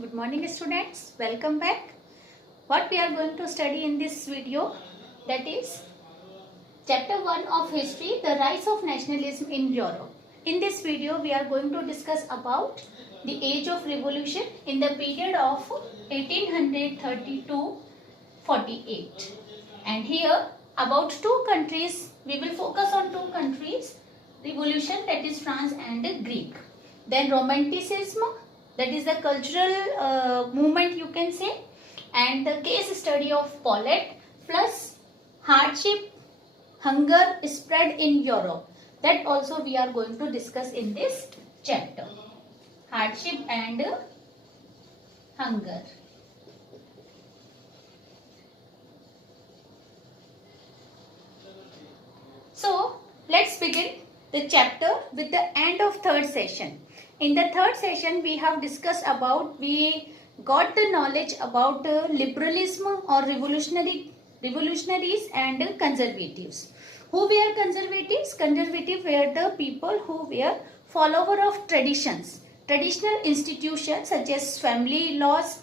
Good morning students, welcome back. What we are going to study in this video, that is chapter 1 of history, the rise of nationalism in Europe. In this video we are going to discuss about the age of revolution in the period of 1830 to 48. And here about two countries, we will focus on two countries, revolution, that is France and Greek. Then romanticism, that is the cultural movement you can say, and the case study of Poland, plus hardship, hunger spread in Europe. That also we are going to discuss in this chapter. Hardship and hunger. So let's begin the chapter with the end of third session. In the third session we have discussed about, we got the knowledge about liberalism or revolutionaries and conservatives. Who were conservatives? Conservative were the people who were follower of traditions, traditional institutions such as family laws,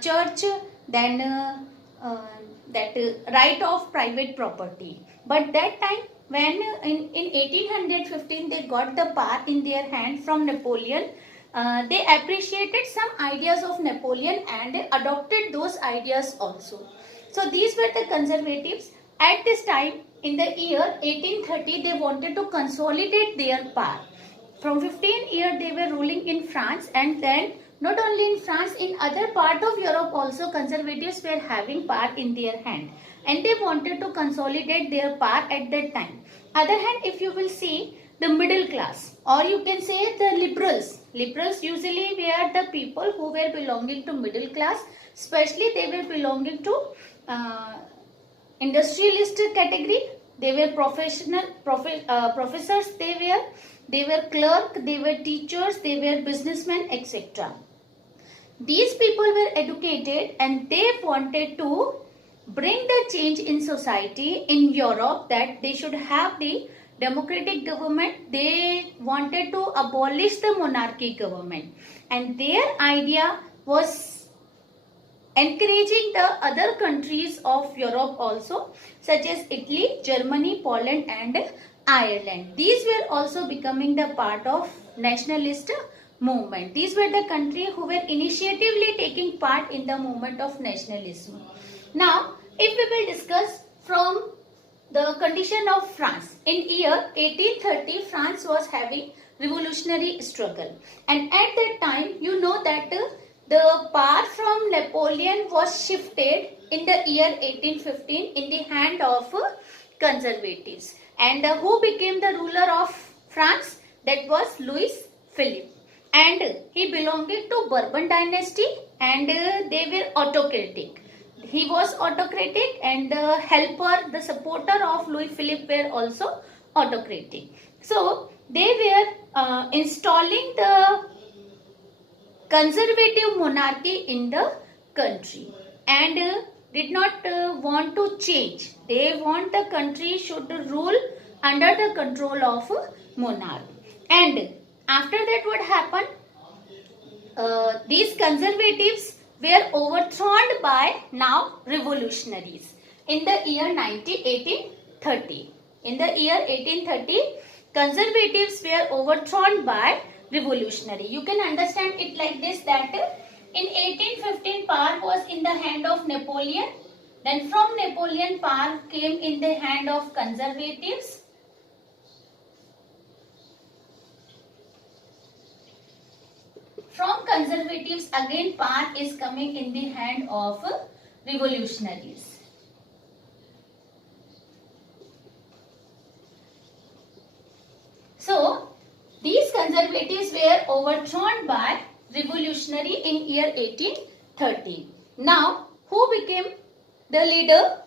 church, then that right of private property. But that time when in 1815 they got the power in their hand from Napoleon, they appreciated some ideas of Napoleon and adopted those ideas also. So these were the conservatives. At this time in the year 1830 they wanted to consolidate their power. From 15 years they were ruling in France, and then not only in France, in other part of Europe also conservatives were having power in their hand, and they wanted to consolidate their power at that time. Other hand, if you will see the middle class, or you can say the liberals. Liberals usually were the people who were belonging to middle class, especially they were belonging to industrialist category. They were professors, they were clerk, they were teachers, they were businessmen, etc. These people were educated and they wanted to bring the change in society in Europe, that they should have the democratic government. They wanted to abolish the monarchy government, and their idea was encouraging the other countries of Europe also, such as Italy, Germany, Poland and Ireland. These were also becoming the part of nationalist movement. These were the countries who were initiatively taking part in the movement of nationalism. Now, if we will discuss from the condition of France. In year 1830, France was having revolutionary struggle. And at that time, you know that the power from Napoleon was shifted in the year 1815 in the hand of conservatives. And who became the ruler of France? That was Louis Philippe. And he belonged to Bourbon dynasty, and they were autocratic. He was autocratic, and the helper, the supporter of Louis Philippe were also autocratic. So they were installing the conservative monarchy in the country, and did not want to change. They want the country should rule under the control of monarch. And after that what happened? These conservatives were overthrown by now revolutionaries in the year 1830. In the year 1830, conservatives were overthrown by revolutionary. You can understand it like this, that in 1815 power was in the hand of Napoleon. Then from Napoleon power came in the hand of conservatives. From conservatives again power is coming in the hand of revolutionaries. So these conservatives were overthrown by revolutionary in year 1830. Now who became the leader?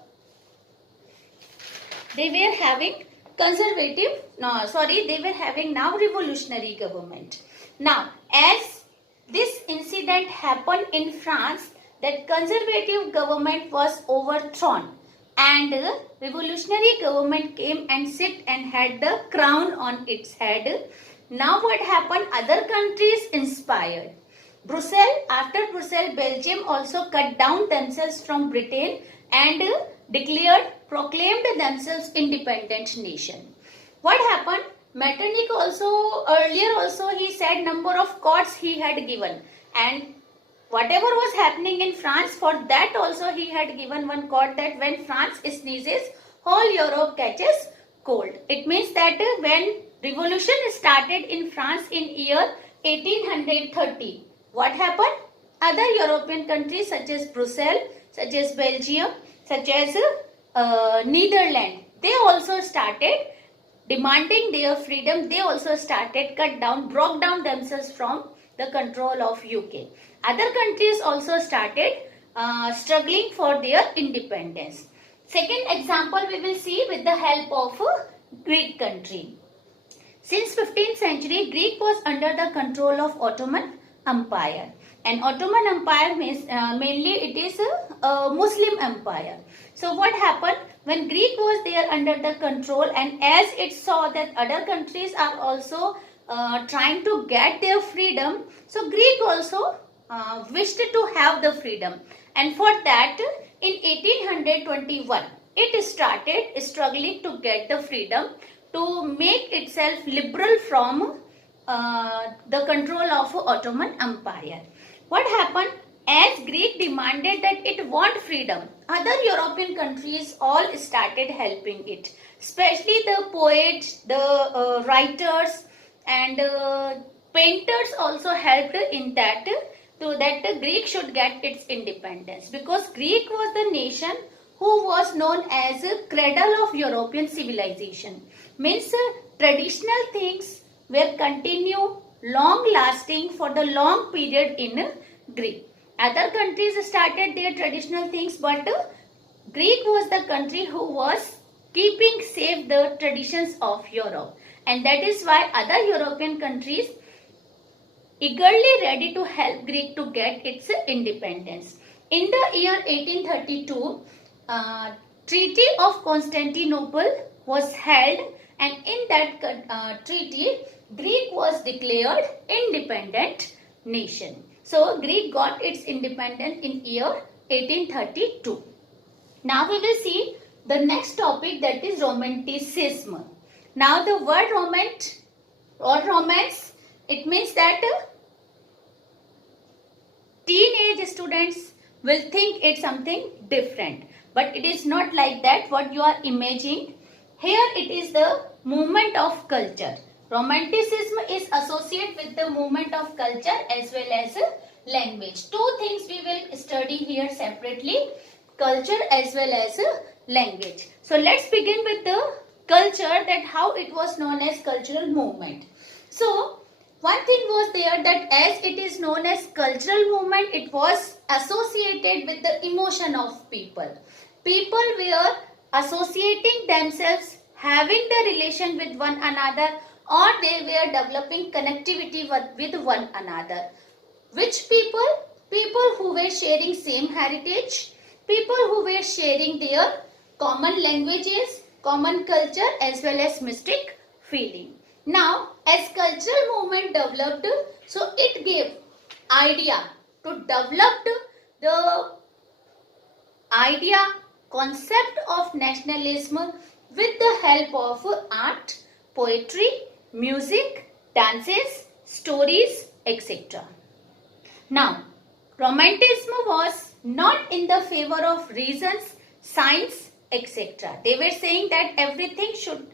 They were having they were having now revolutionary government. Now as this incident happened in France, that conservative government was overthrown and revolutionary government came and sit and had the crown on its head. Now what happened? Other countries inspired. After Brussels, Belgium also cut down themselves from Britain and proclaimed themselves independent nation. What happened? Metternich earlier he said number of courts he had given, and whatever was happening in France, for that also he had given one quote that when France sneezes, whole Europe catches cold. It means that when revolution started in France in year 1830, what happened? Other European countries such as Brussels, such as Belgium, such as Netherlands, they also started demanding their freedom. They also started broke down themselves from the control of UK. Other countries also started struggling for their independence. Second example we will see with the help of Greek country. Since 15th century, Greek was under the control of Ottoman Empire. And Ottoman Empire means mainly it is a Muslim empire. So what happened? When Greek was there under the control, and as it saw that other countries are also trying to get their freedom, so Greek also wished to have the freedom. And for that, in 1821, it started struggling to get the freedom, to make itself liberal from the control of Ottoman Empire. What happened? As Greek demanded that it want freedom, other European countries all started helping it. Especially the poets, the writers and painters also helped in that, so that the Greek should get its independence. Because Greek was the nation who was known as a cradle of European civilization. Means traditional things were continue long lasting for the long period in Greek. Other countries started their traditional things, but Greek was the country who was keeping safe the traditions of Europe. And that is why other European countries eagerly ready to help Greek to get its independence. In the year 1832, Treaty of Constantinople was held, and in that treaty, Greek was declared independent nation. So Greek got its independence in year 1832. Now we will see the next topic, that is Romanticism. Now the word romance, it means that teenage students will think it's something different. But it is not like that what you are imagining. Here it is the movement of culture. Romanticism is associated with the movement of culture as well as language. Two things we will study here separately, culture as well as language. So let's begin with the culture, that how it was known as cultural movement. So one thing was there that as it is known as cultural movement, it was associated with the emotion of people. People were associating themselves, having the relation with one another, or they were developing connectivity with one another. Which people? People who were sharing same heritage, people who were sharing their common languages, common culture as well as mystic feeling. Now, as cultural movement developed, so it gave idea to develop the idea, concept of nationalism with the help of art, poetry, music, dances, stories, etc. Now, Romanticism was not in the favor of reasons, science, etc. They were saying that everything should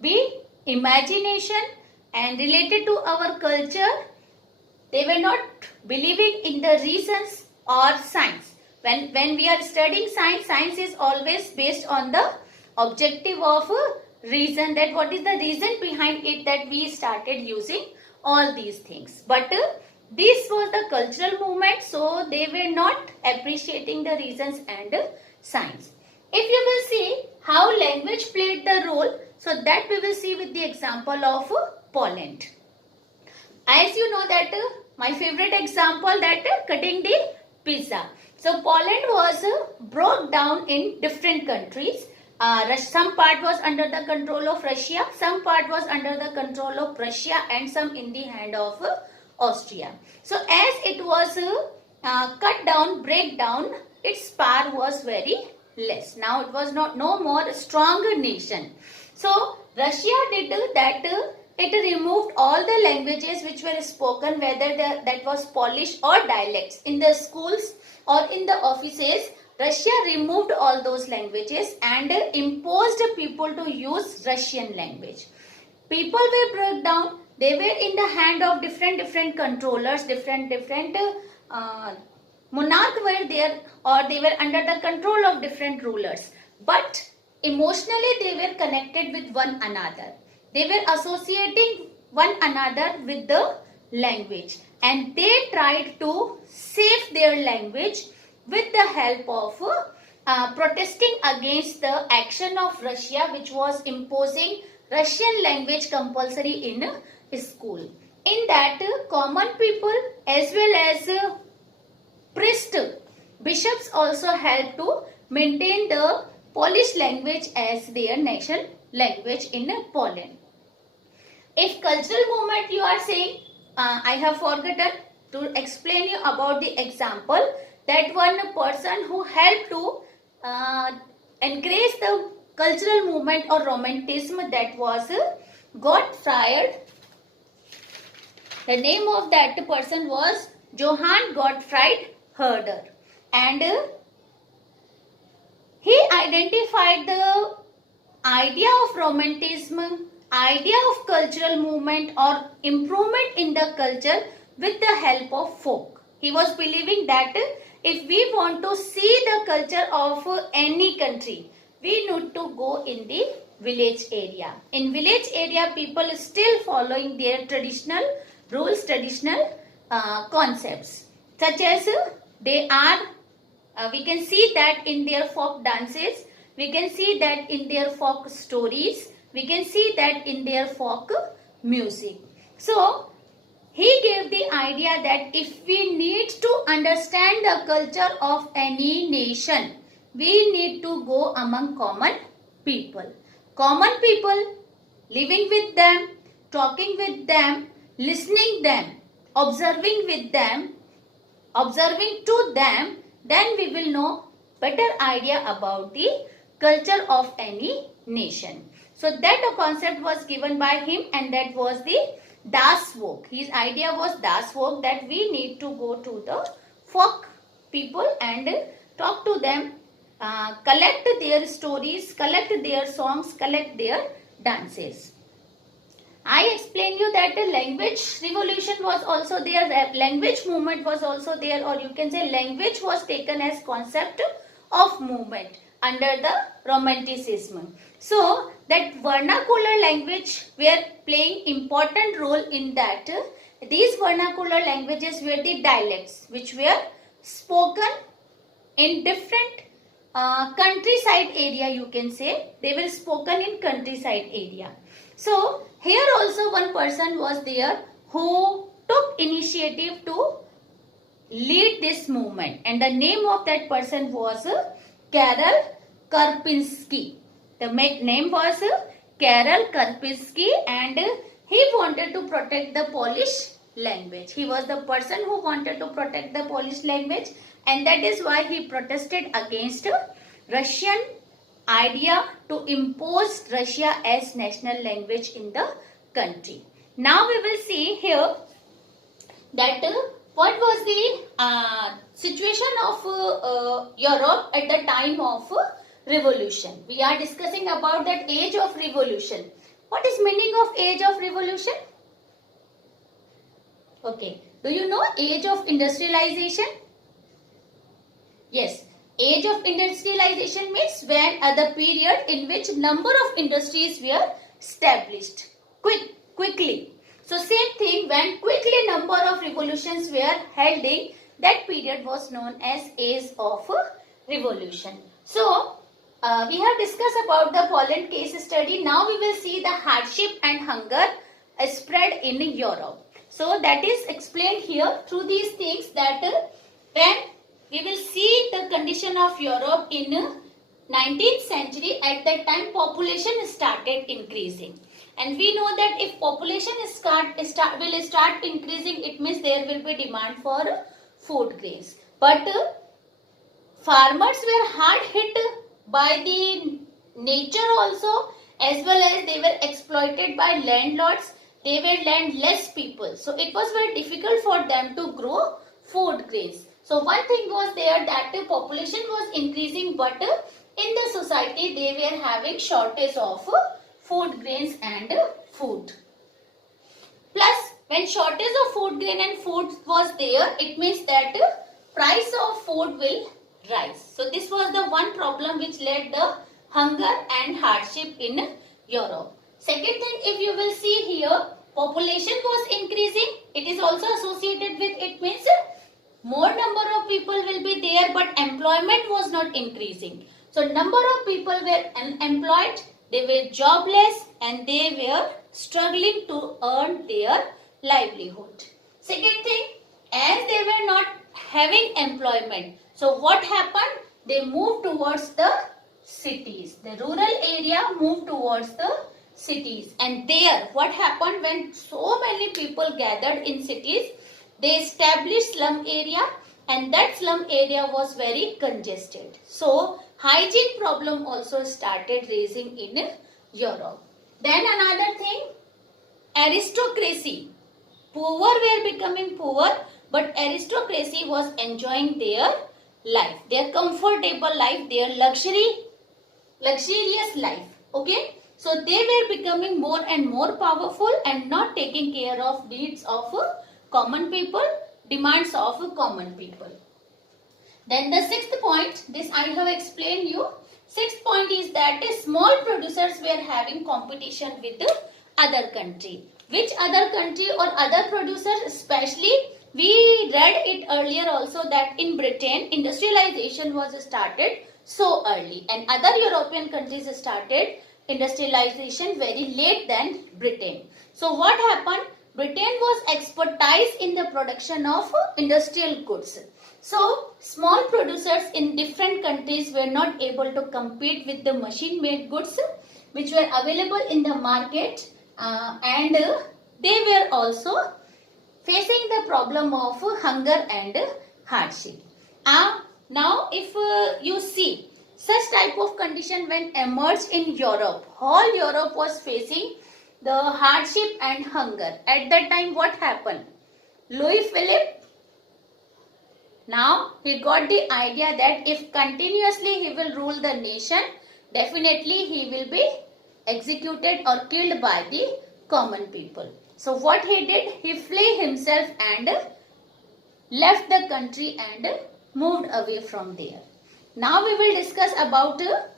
be imagination and related to our culture. They were not believing in the reasons or science. When we are studying science, science is always based on the objective of reason, that what is the reason behind it that we started using all these things. But this was the cultural movement, so they were not appreciating the reasons and science. If you will see how language played the role, so that we will see with the example of Poland. As you know that my favorite example, that cutting the pizza. So Poland was broke down in different countries. Some part was under the control of Russia, some part was under the control of Prussia, and some in the hand of Austria. So as it was cut down, break down, its power was very less. Now it was no more stronger nation. So Russia did that. It removed all the languages which were spoken, whether that was Polish or dialects. In the schools or in the offices, Russia removed all those languages and imposed people to use Russian language. People were broke down. They were in the hand of different controllers, different monarchs were there, or they were under the control of different rulers. But emotionally they were connected with one another. They were associating one another with the language, and they tried to save their language with the help of protesting against the action of Russia, which was imposing Russian language compulsory in school. In that, common people as well as priests, bishops also helped to maintain the Polish language as their national language in Poland. If cultural movement you are saying, I have forgotten to explain you about the example that one person who helped to encourage the cultural movement or romanticism, that was Gottfried. The name of that person was Johann Gottfried Herder, and he identified the idea of romanticism, idea of cultural movement or improvement in the culture with the help of folk. He was believing that if we want to see the culture of any country, we need to go in the village area. In village area, people still following their traditional rules, traditional concepts, such as they are, we can see that in their folk dances, we can see that in their folk stories, we can see that in their folk music. So he gave the idea that if we need to understand the culture of any nation, we need to go among common people. Common people, living with them, talking with them, listening them, observing with them, observing to them, then we will know better idea about the culture of any nation. So that concept was given by him, and that was the Das Folk. His idea was Das Folk, that we need to go to the folk people and talk to them, collect their stories, collect their songs, collect their dances. I explained you that the language revolution was also there, language movement was also there, or you can say language was taken as concept of movement under the romanticism. So that vernacular language were playing important role in that. These vernacular languages were the dialects which were spoken in different countryside area, you can say. They were spoken in countryside area. So here also one person was there who took initiative to lead this movement, and the name of that person was Karol Karpinski. The name was Karol Karpinski, and he wanted to protect the Polish language. He was the person who wanted to protect the Polish language, and that is why he protested against Russian idea to impose Russia as national language in the country. Now we will see here that what was the situation of Europe at the time of revolution. We are discussing about that age of revolution. What is meaning of age of revolution? Okay. Do you know age of industrialization? Yes. Age of industrialization means when the period in which number of industries were established quickly. So same thing, when quickly number of revolutions were held in, that period was known as age of revolution. So we have discussed about the Poland case study. Now we will see the hardship and hunger spread in Europe. So that is explained here through these things, that when we will see the condition of Europe in 19th century, at that time population started increasing. And we know that if population will start increasing, it means there will be demand for food grains. But farmers were hard hit by the nature also, as well as they were exploited by landlords. They were landless people. So it was very difficult for them to grow food grains. So one thing was there that the population was increasing, but in the society they were having shortage of food grains and food. Plus, when shortage of food grain and food was there, it means that price of food will rise. So this was the one problem which led the hunger and hardship in Europe. Second thing, if you will see here, population was increasing. It is also associated with, it means more number of people will be there, but employment was not increasing. So number of people were unemployed, they were jobless, and they were struggling to earn their livelihood. Second thing, as they were not having employment, so what happened? They moved towards the cities. The rural area moved towards the cities. And there, what happened when so many people gathered in cities? They established slum area, and that slum area was very congested. So hygiene problem also started raising in Europe. Then another thing, aristocracy. Poor were becoming poor, but aristocracy was enjoying their life, their comfortable life, their luxurious life. Okay, so they were becoming more and more powerful and not taking care of needs of common people, demands of common people. Then the sixth point, this I have explained you. Sixth point is that small producers were having competition with the other country. Which other country or other producers? Especially we read it earlier also that in Britain industrialization was started so early, and other European countries started industrialization very late than Britain. So what happened? Britain was expertise in the production of industrial goods. So small producers in different countries were not able to compete with the machine made goods which were available in the market, and they were also facing the problem of hunger and hardship. Now if you see such type of condition when emerged in Europe, whole Europe was facing the hardship and hunger. At that time what happened? Louis Philippe, now he got the idea that if continuously he will rule the nation, definitely he will be executed or killed by the common people. So what he did? He fled himself and left the country and moved away from there. Now we will discuss about a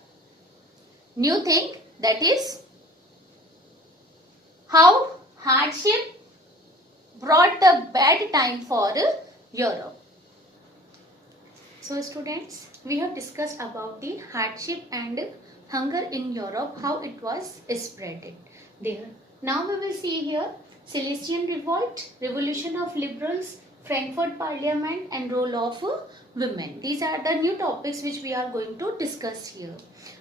new thing, that is how hardship brought the bad time for Europe. So students, we have discussed about the hardship and hunger in Europe, how it was spread there. Now we will see here Silesian Revolt, Revolution of Liberals, Frankfurt Parliament, and role of women. These are the new topics which we are going to discuss here.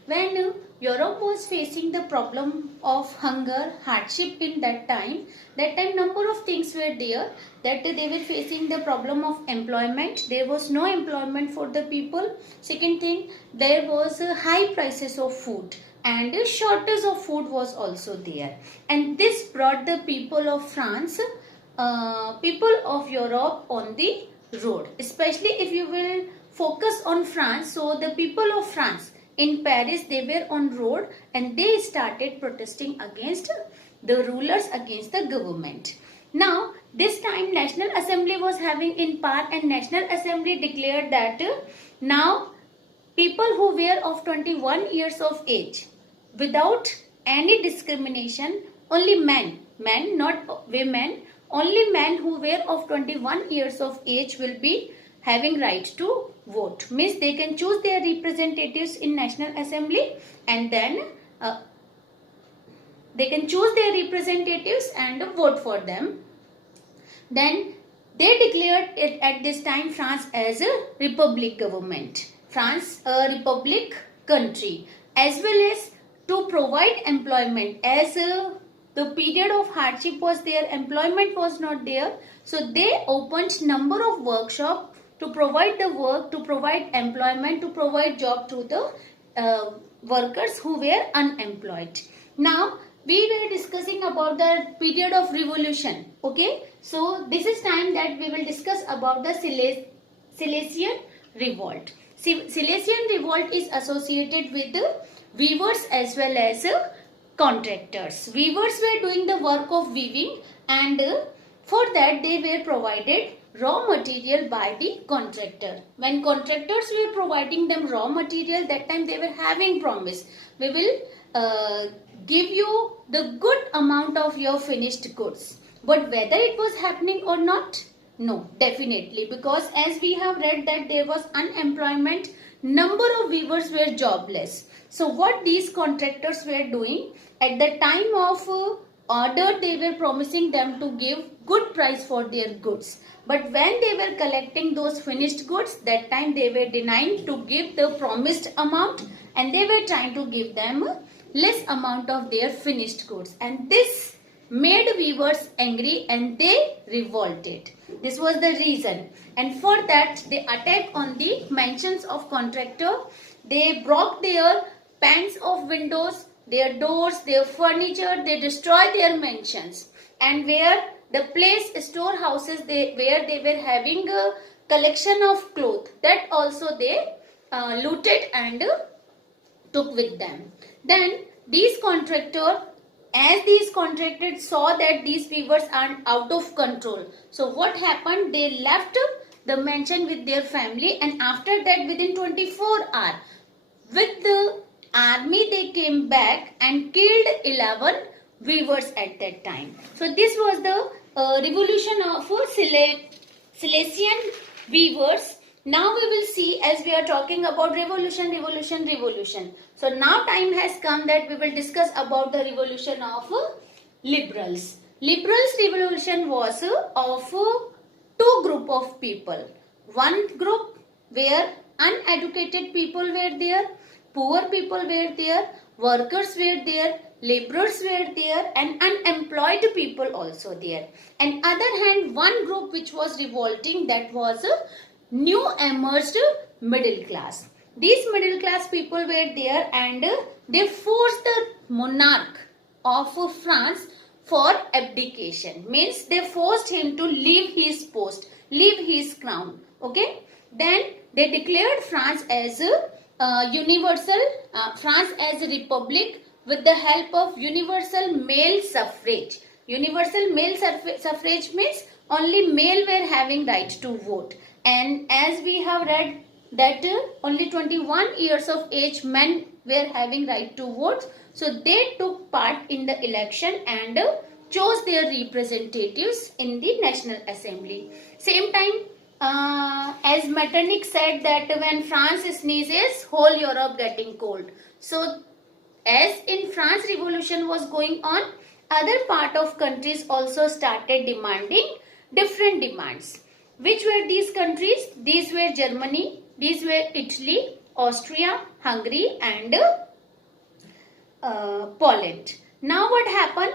When Europe was facing the problem of hunger, hardship in that time number of things were there, that they were facing the problem of employment. There was no employment for the people. Second thing, there was high prices of food, and a shortage of food was also there. And this brought the people of France, people of Europe on the road. Especially if you will focus on France, so the people of France in Paris, they were on road and they started protesting against the rulers, against the government. Now this time National Assembly was having in power, and National Assembly declared that now people who were of 21 years of age, without any discrimination, only men, not women, only men who were of 21 years of age will be having right to vote. Means they can choose their representatives in National Assembly, and then they can choose their representatives and vote for them. Then they declared it at this time France as a republic government, France a republic country, as well as to provide employment as the period of hardship was there, employment was not there. So they opened number of workshops to provide the work, to provide employment, to provide job to the workers who were unemployed. Now we were discussing about the period of revolution. Okay, so this is time that we will discuss about the Silesian revolt. Silesian revolt is associated with the weavers as well as contractors. Weavers were doing the work of weaving, and for that they were provided raw material by the contractor. When contractors were providing them raw material, that time they were having promise, we will give you the good amount of your finished goods. But whether it was happening or not, no, definitely, because as we have read that there was unemployment, number of weavers were jobless. So what these contractors were doing, at the time of order, they were promising them to give good price for their goods. But when they were collecting those finished goods, that time they were denying to give the promised amount, and they were trying to give them less amount of their finished goods. And this made weavers angry and they revolted. This was the reason. And for that they attacked on the mansions of contractor. They broke their panes of windows, their doors, their furniture. They destroyed their mansions. And where the place storehouses where they were having a collection of cloth, that also they looted and took with them. Then these contractors saw that these weavers are out of control. So what happened? They left the mansion with their family, and after that within 24 hours with the army they came back and killed 11 weavers at that time. So this was the revolution of Silesian weavers. Now we will see, as we are talking about revolution. So now time has come that we will discuss about the revolution of liberals. Liberals revolution was of two group of people. One group where uneducated people were there, poor people were there, workers were there, laborers were there, and unemployed people also there. And other hand, one group which was revolting, that was new emerged middle class. These middle class people were there, and they forced the monarch of France for abdication. Means they forced him to leave his post, leave his crown. Okay. Then they declared France as universal, France as a republic with the help of universal male suffrage. Universal male suffrage means only male were having right to vote. And as we have read that only 21 years of age men were having right to vote. So they took part in the election and chose their representatives in the National Assembly. Same time, as Metternich said that when France sneezes, whole Europe getting cold. So as in France revolution was going on, other part of countries also started demanding different demands. Which were these countries? These were Germany, these were Italy, Austria, Hungary, and Poland. Now what happened?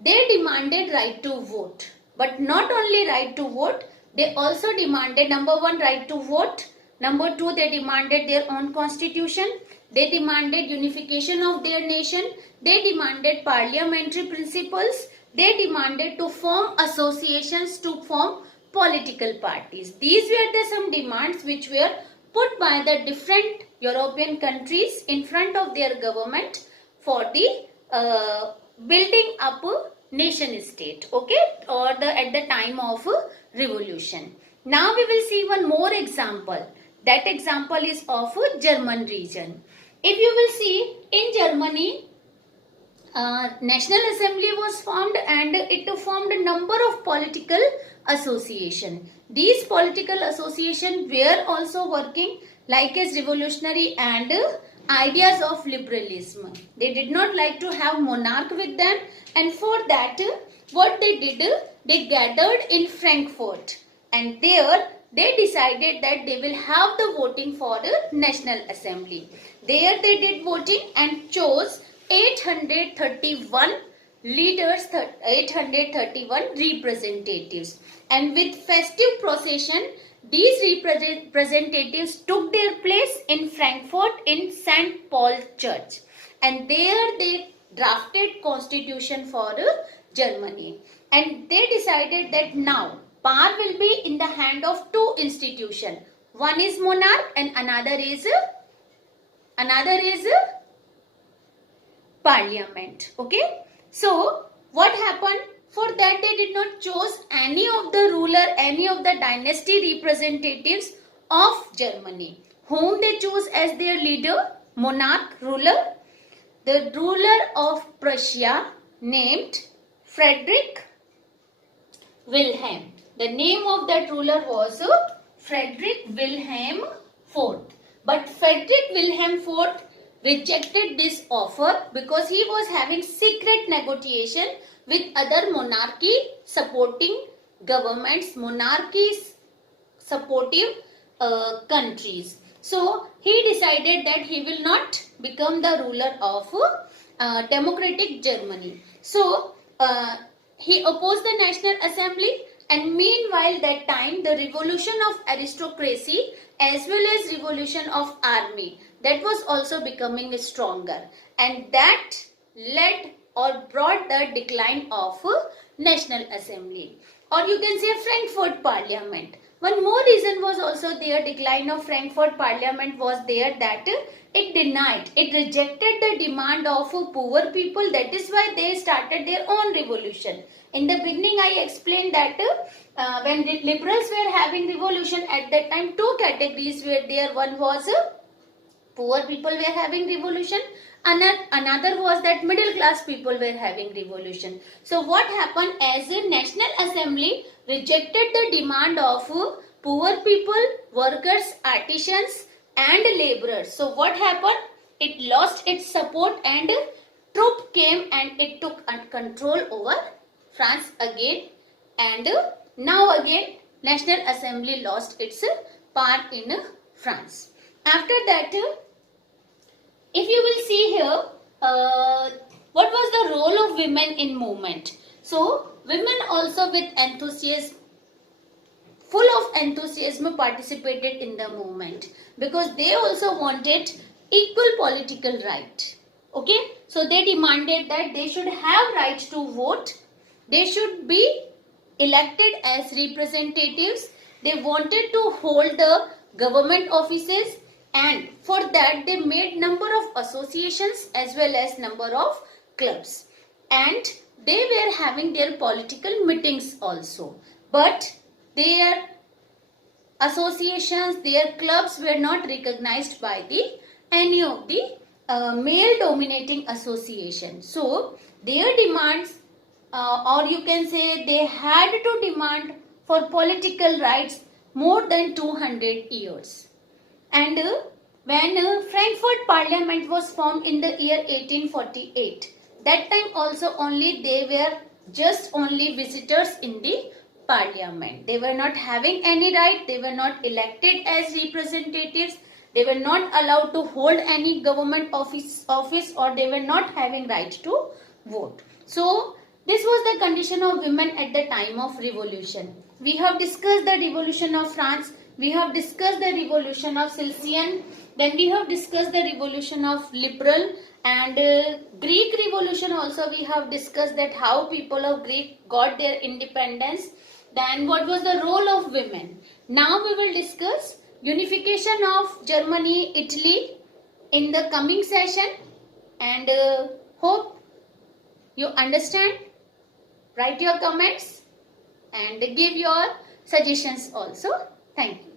They demanded right to vote. But not only right to vote, they also demanded, number one, right to vote. Number two, they demanded their own constitution. They demanded unification of their nation. They demanded parliamentary principles. They demanded to form associations, to form political parties. These were the some demands which were put by the different European countries in front of their government for the building up a nation state, okay, or at the time of revolution. Now we will see one more example. That example is of German region. If you will see, in Germany, National Assembly was formed, and it formed a number of political association. These political association were also working like as revolutionary and ideas of liberalism. They did not like to have monarch with them, and for that what they did, they gathered in Frankfurt, and there they decided that they will have the voting for the National Assembly. There they did voting and chose 831 leaders 831 representatives, and with festive procession these representatives took their place in Frankfurt in St. Paul Church, and there they drafted constitution for Germany, and they decided that now power will be in the hand of two institutions. One is monarch and another is parliament. Okay, so what happened? For that they did not choose any of the ruler, any of the dynasty representatives of Germany. Whom they chose as their leader? Monarch, ruler. The ruler of Prussia named Frederick Wilhelm. The name of that ruler was Frederick Wilhelm IV. But Frederick Wilhelm IV rejected this offer because he was having secret negotiation with other monarchy supporting governments, monarchies supportive countries. So he decided that he will not become the ruler of democratic Germany. So he opposed the National Assembly, and meanwhile that time the revolution of aristocracy as well as revolution of army, that was also becoming stronger, and that led or brought the decline of National Assembly, or you can say Frankfurt Parliament. One more reason was also there, decline of Frankfurt Parliament was there, that it rejected the demand of poor people. That is why they started their own revolution. In the beginning I explained that when the liberals were having revolution at that time, two categories were there. One was poor people were having revolution, another was that middle class people were having revolution. So what happened, as a National Assembly rejected the demand of poor people, workers, artisans and laborers. So what happened, it lost its support and troop came and it took control over France again, and now again National Assembly lost its power in France. After that, if you will see here, what was the role of women in movement? So women also with enthusiasm, full of enthusiasm, participated in the movement because they also wanted equal political right. Okay, so they demanded that they should have right to vote, they should be elected as representatives, they wanted to hold the government offices, and for that they made number of associations as well as number of clubs, and they were having their political meetings also, but their associations, their clubs were not recognized by any of the male dominating association. So their demands, or you can say they had to demand for political rights more than 200 years. And when Frankfurt Parliament was formed in the year 1848, that time also only they were just only visitors in the parliament. They were not having any right, they were not elected as representatives, they were not allowed to hold any government office or they were not having right to vote. So this was the condition of women at the time of revolution. We have discussed the revolution of France, we have discussed the revolution of Silesian, then we have discussed the revolution of liberal, and Greek revolution also we have discussed that how people of Greek got their independence. Then what was the role of women. Now we will discuss unification of Germany, Italy in the coming session, and hope you understand. Write your comments and give your suggestions also. Thank you.